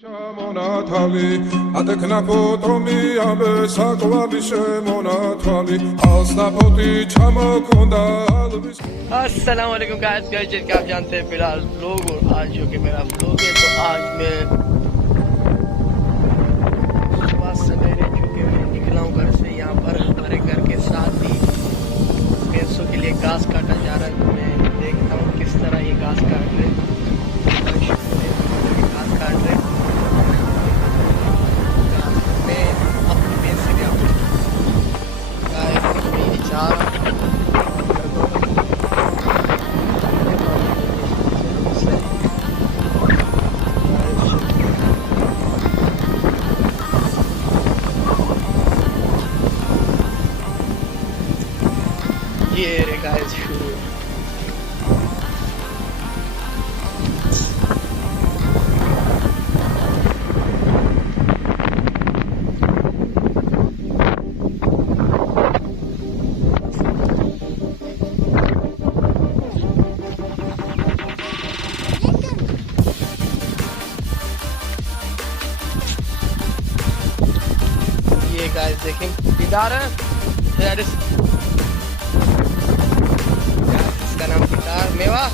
अस्सलाम वालेकुम गाइस, जैसे कि आप जानते हैं बिलाल व्लॉग, और आज जो कि मेरा व्लॉग है, तो आज मैं सुबह सवेरे जो कि मैं निकला हूँ घर से। यहाँ पर हमारे घर के साथ ही भैंसों के लिए घास काटा जा रहा है। तो मैं देखता हूँ किस तरह ये घास काट रहे हैं। घास काट रहे मैं अपनी भैंस से गया हूँ जा रहा हूँ। ये रे गाइस, ये गाइस देखें इधर है, इसका नाम गिटार मेवा,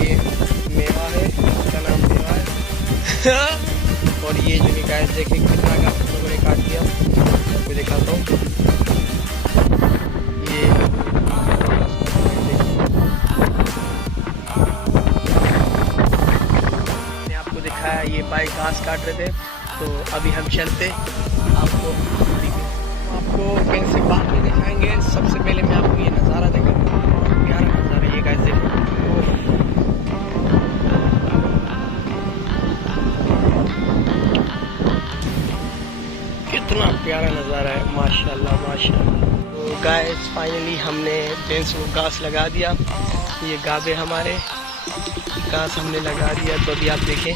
ये मेवा है, इसका नाम मेवा है। और ये जो गाइस देखें कितना का लोगों ने काट दिया, आपको दिखाता हूँ। ये मैंने आपको दिखाया, ये भाई घास काट रहे थे। तो अभी हम चलते आपको कैसे बाद में दिखाएंगे। सबसे पहले मैं आपको ये नज़ारा दिखाऊंगा, प्यारा नज़ारा ये गाइस देखो। कितना प्यारा नज़ारा है, माशाल्लाह माशाल्लाह। तो गाइस फाइनली हमने भैंस को घास लगा दिया। ये गाबे हमारे घास हमने लगा दिया। तो अभी आप देखें